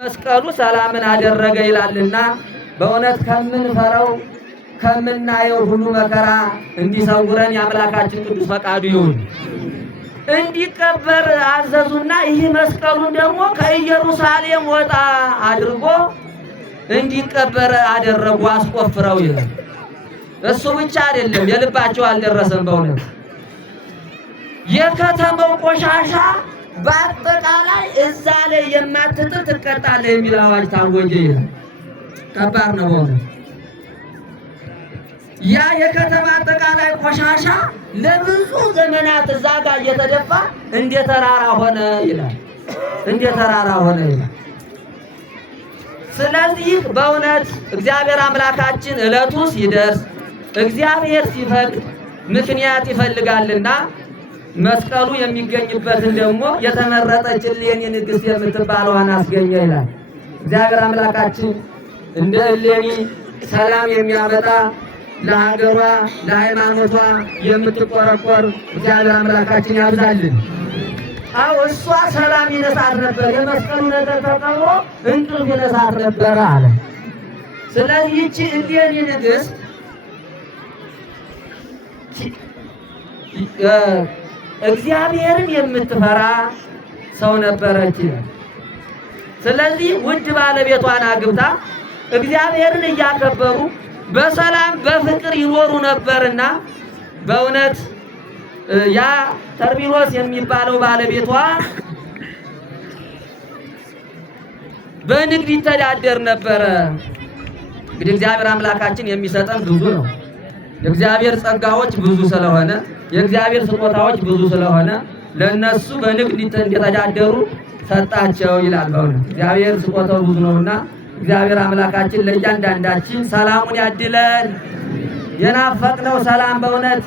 መስቀሉ ሰላምን አደረገ ይላልና በእውነት ከምንፈራው ከምናየው ሁሉ መከራ እንዲሰውረን የአምላካችን ቅዱስ ፈቃዱ ይሁን። እንዲቀበር አዘዙና ይህ መስቀሉን ደግሞ ከኢየሩሳሌም ወጣ አድርጎ እንዲቀበር አደረጉ፣ አስቆፍረው ይላል። እሱ ብቻ አይደለም፣ የልባቸው አልደረሰም። በእውነት የከተማው ቆሻሻ በአጠቃላይ እዛ ላይ የማትጥል ትቀጣለህ የሚል አዋጅ ታወጀ ይላል። ከባድ ነው በእውነት። ያ የከተማ አጠቃላይ ቆሻሻ ለብዙ ዘመናት እዛ ጋር እየተደፋ እንደ ተራራ ሆነ ይላል። እንደ ተራራ ሆነ ይላል። ስለዚህ በእውነት እግዚአብሔር አምላካችን ዕለቱ ሲደርስ እግዚአብሔር ሲፈቅድ ምክንያት ይፈልጋልና መስቀሉ የሚገኝበትን ደግሞ የተመረጠች እሌኒ ንግሥት የምትባለዋን አስገኘ ይላል። እግዚአብሔር አምላካችን እንደ እሌኒ ሰላም የሚያመጣ ለሀገሯ ለሃይማኖቷ የምትቆረቆር እግዚአብሔር አምላካችን ያብዛልን። አዎ እሷ ሰላም ይነሳት ነበር፣ የመስቀሉ ነገር ተቀብሮ እንቅልፍ ይነሳት ነበር አለ። ስለዚህ ይቺ እሌኒ ንግሥት እግዚአብሔርን የምትፈራ ሰው ነበረች። ስለዚህ ውድ ባለቤቷን አግብታ እግዚአብሔርን እያከበሩ በሰላም በፍቅር ይኖሩ ነበርና በእውነት ያ ተርቢኖስ የሚባለው ባለቤቷ በንግድ ይተዳደር ነበረ። እንግዲህ እግዚአብሔር አምላካችን የሚሰጠን ብዙ ነው። የእግዚአብሔር ጸጋዎች ብዙ ስለሆነ የእግዚአብሔር ስጦታዎች ብዙ ስለሆነ ለነሱ በንግድ እንዲተዳደሩ ሰጣቸው ይላል። በእውነት እግዚአብሔር ስጦታው ብዙ ነውና እግዚአብሔር አምላካችን ለእያንዳንዳችን ሰላሙን ያድለን። የናፈቅነው ሰላም በእውነት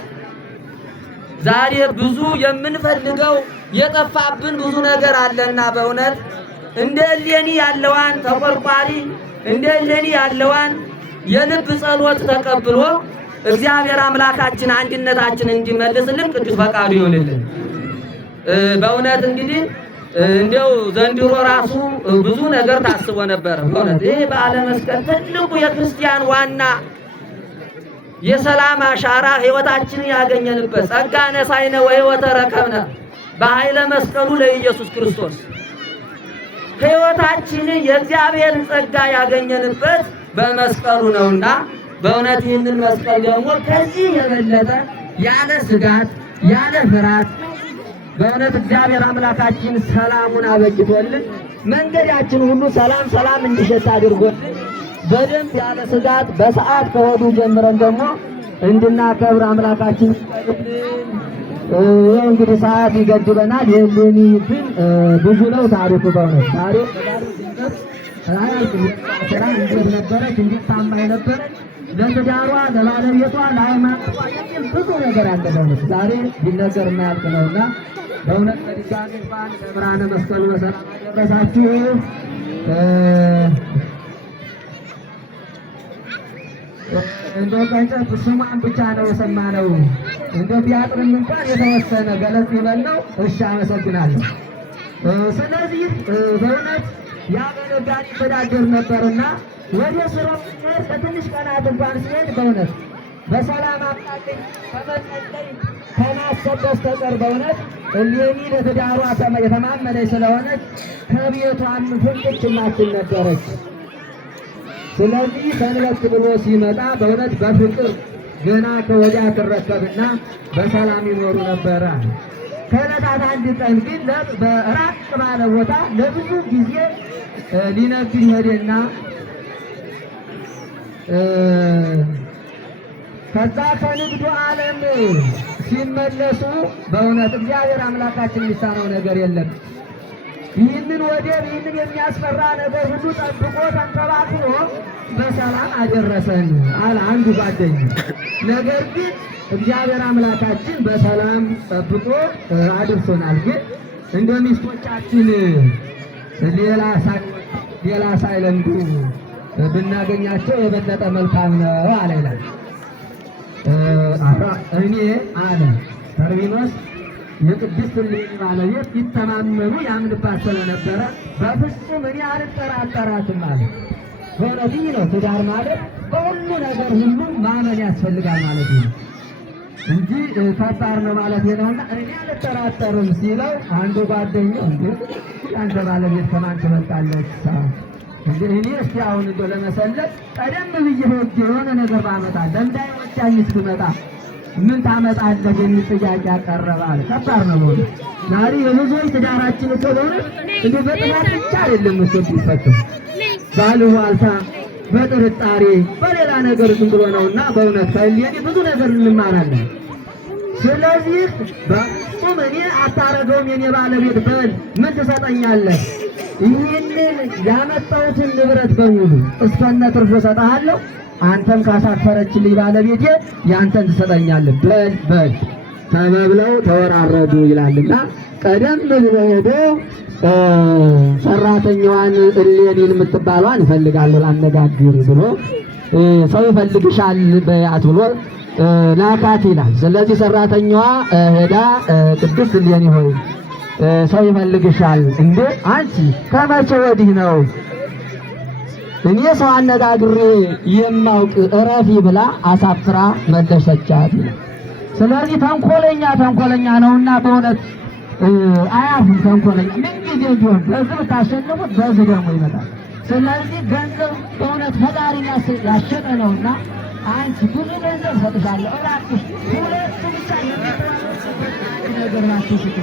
ዛሬ ብዙ የምንፈልገው የጠፋብን ብዙ ነገር አለና በእውነት እንደ እሌኒ ያለዋን ተቆርቋሪ እንደ እሌኒ ያለዋን የልብ ጸሎት ተቀብሎ እግዚአብሔር አምላካችን አንድነታችን እንዲመልስልን ቅዱስ ፈቃዱ ይሆንልን። በእውነት እንግዲህ እንደው ዘንድሮ ራሱ ብዙ ነገር ታስቦ ነበር። በእውነት ይሄ በዓለ መስቀል ትልቁ የክርስቲያን ዋና የሰላም አሻራ ሕይወታችንን ያገኘንበት ጸጋ ነሳይነ ወሕይወተ ረከብነ በኃይለ መስቀሉ ለኢየሱስ ክርስቶስ ሕይወታችንን የእግዚአብሔርን ጸጋ ያገኘንበት በመስቀሉ ነውና በእውነት ይህንን መስቀል ደግሞ ከዚህ የበለጠ ያለ ስጋት ያለ ፍርሃት በእውነት እግዚአብሔር አምላካችን ሰላሙን አበጅቶልን መንገዳችን ሁሉ ሰላም ሰላም እንዲሸት አድርጎልን በደንብ ያለ ስጋት በሰዓት ከወዱ ጀምረን ደግሞ እንድናከብር አምላካችን ይፈቅድልን። ይኸው እንግዲህ ሰዓት ይገድበናል። የእሌኒ ግን ብዙ ነው ታሪኩ። በእውነት ታሪክ ስራ እንዴት ነበረች፣ እንዴት ታማኝ ነበረች፣ ለትዳሯ ለባለቤቷ ለሃይማኖቷ የሚል ብዙ ነገር አለ። በእውነት ዛሬ ቢነገር የማያልቅ ነውና በእውነት በድጋሚ እንኳን ለብርሃነ መስቀሉ በሰላም አደረሳችሁ። እንደ ቀንጨት ስሟን ብቻ ነው የሰማነው። እንደ ቢያጥርም እንኳን የተወሰነ ገለጽ ይበል ነው። እሺ አመሰግናለሁ። ስለዚህ በእውነት ያ በነጋዴ ይተዳደር ነበርና ወደ ስራው ሲሄድ በትንሽ ቀናት እንኳን ሲሄድ በእውነት በሰላም አምጣልኝ ከመጸለይ ከማሰብ በስተቀር በእውነት እሌኒ ለትዳሯ የተማመነች ስለሆነች ከቤቷም ፍንቅች እናችን ነበረች። ስለዚህ ሰንበት ብሎ ሲመጣ በእውነት በፍቅር ገና ከወዲያ ትረከብና በሰላም ይኖሩ ነበረ። ከዕለታት አንድ ቀን ግን በራቅ ባለ ቦታ ለብዙ ጊዜ ሊነግድ ሄደና ከዛ ከንግዱ ዓለም ሲመለሱ በእውነት እግዚአብሔር አምላካችን የሚሳነው ነገር የለም። ይህንን ወደብ ይህንን የሚያስፈራ ነገር ሁሉ ጠብቆ ተንከባክቦ በሰላም አደረሰን አለ አንዱ ጓደኛ። ነገር ግን እግዚአብሔር አምላካችን በሰላም ጠብቆ አድርሶናል። ግን እንደ ሚስቶቻችን ሌላ ሳይለምዱ ብናገኛቸው የበለጠ መልካም ነው አለ ይላል። እኔ አለ ተርቢኖስ የቅድስት እሌኒ ባለቤት ይተማመኑ ያምንባት ስለነበረ በፍጹም እኔ አልጠራጠራትም ማለት በእውነት ነው። ትዳር ማለት በሁሉ ነገር ሁሉ ማመን ያስፈልጋል ማለት ነው እንጂ ከባድ ነው ማለት ነውና እኔ አልጠራጠርም ሲለው አንዱ ጓደኛው እንዴ አንተ ባለቤት ከማን ትመጣለች እንዴ እኔ እስቲ አሁን እንደው ለመሰለጥ ቀደም ብዬ ሄጄ የሆነ ነገር ባመጣ ለምዳይወጫኝ እስክመጣ ምን ታመጣለህ የሚል ጥያቄ ያቀረባል። ከባድ ነው ማለት ዛሬ የብዙዎች ትዳራችን እኮ ነው እንዴ በጥናት ብቻ አይደለም እሱ ይፈተው ባልዋልታ በጥርጣሬ በሌላ ነገር ዝም ብሎ ነውና በእውነት ከእሌኒ ብዙ ነገር እንማራለን። ስለዚህ በፍጹም እኔ አታረገውም የኔ ባለቤት በል ምን ትሰጠኛለህ? ይህንን ያመጣሁትን ንብረት በሙሉ እስከነ ትርፉ እሰጥሃለሁ፣ አንተም ካሳፈረችልኝ ባለቤቴ ያንተን ትሰጠኛለህ በል ተባብለው ተወራረዱ ይላልና ቀደም ብሎ ሄዶ ሰራተኛዋን እሌኒን የምትባሏን እፈልጋለሁ ላነጋግር ብሎ ሰው ይፈልግሻል በያት ብሎ ላካት ይላል። ስለዚህ ሰራተኛዋ ሄዳ ቅድስት እሌኒ ሆይ ሰው ይፈልግሻል። እንዴ አንቺ ከመቼ ወዲህ ነው እኔ ሰው አነጋግሬ የማውቅ እረፊ ብላ አሳፍራ መለሰቻት። ስለዚህ ተንኮለኛ ነውና በእውነት አያፍም። ተንኮለኛ ምን ጊዜ ቢሆን በዚህ ብታሸንፉት በዚህ ደግሞ ይመጣል። ስለዚህ ገንዘብ በእውነት ፈጣሪን ያሸጠ ነውና አንቺ ብዙ ገንዘብ ሰጥሻለሁ እባክሽ ሁለት ብቻ ነገር ናቸው ሽቱ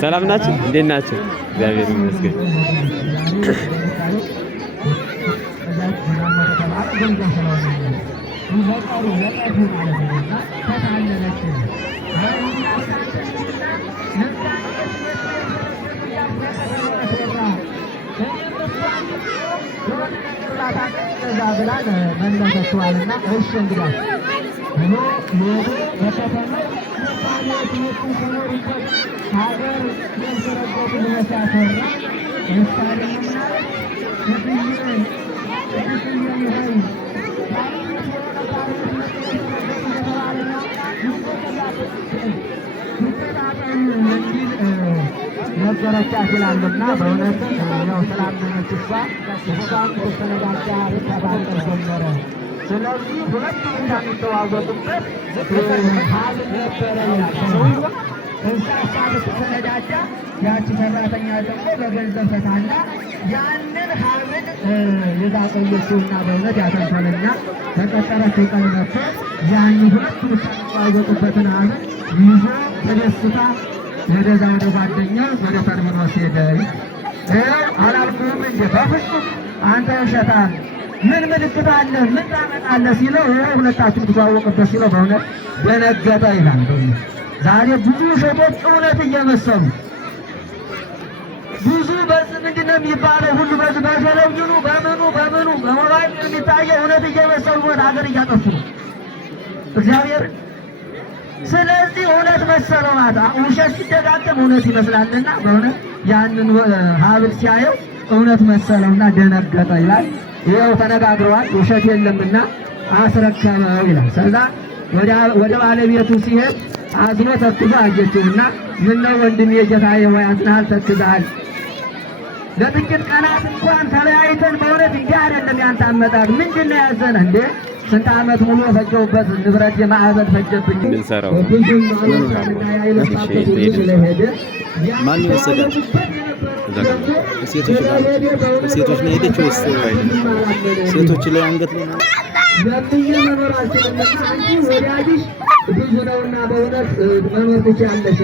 ሰላም ናችሁ? እንዴት ናችሁ? እግዚአብሔር ይመስገን። መለሰችዋልና እሺ እንግዲህ ብሎ ሞቱ በከተማ ሀገር የንሰረገቱ ለመሳሰራ ምሳሌ ነገረቻት ይላልና በእውነት ያው ስላመነች እሷም ተስተነጋጋ ተባበር ጀመረ። ስለዚህ ሁለቱም እንደሚተዋወቁበት ሀብል ነበረ ይላል። እንስሳ ስትነዳዳ ያቺ ሰራተኛ ደግሞ በገንዘብ ተታላ ያንን ሀብል ይዛ ቆየችውና በእውነት ያተንፈለኛ ተቀጠረችው ቀን መጥቶ ያን ሁለቱም የሚተዋወቁበትን ሀብል ይዞ ተደስታ ወደዛ ወደ ጓደኛ ወደ ተርሚኖስ ሄደ። አላልኩም እንዴ በፍጹም አንተ ውሸታም ምን ምልክት አለ ምን ታመጣለህ ሲለው ሁለታችሁ ትተዋወቁበት ሲለው በእውነት ደነገጠ ይላል። ዛሬ ብዙ ውሸቶች እውነት እየመሰሉ ብዙ በዚህ ምንድን ነው የሚባለው ሁሉ በዚህ በቴሌቪዥኑ በምኑ በሞባይል የሚታየው እውነት እየመሰሉ ሀገር እያጠፉ ነው እግዚአብሔር። ስለዚህ እውነት መሰለው ማለት ውሸት ሲደጋገም እውነት ይመስላልና በእውነት ያንን ሀብል ሲያየው እውነት መሰለውና ደነገጠ ይላል። ይኸው ተነጋግረዋል ውሸት የለምና አስረከበው ይላል። ከዛ ወደ ባለቤቱ ሲሄድ አዝኖ ተክዞ አየችውና ምነው ወንድሜ ጌታዬ ሆይ አዝነሃል ተክዘሃል? ለጥቂት ቀናት እንኳን ተለያይተን በእውነት እንዲህ አይደለም ያንተ አመጣጥ ምንድን ነው ያዘነ እንዴ? ስንት ዓመት ሙሉ የፈጀሁበት ንብረት የማዕበል ፈጀብኝ። ማን ይወሰዳል? ሴቶች ነው ሄደች ወይስ ሴቶች ላይ አንገት ላይ ነው? ለምዬ መኖራችን እና አንቺ ወዳጅሽ ብዙ ነውና በእውነት መኖር ትችያለሽ።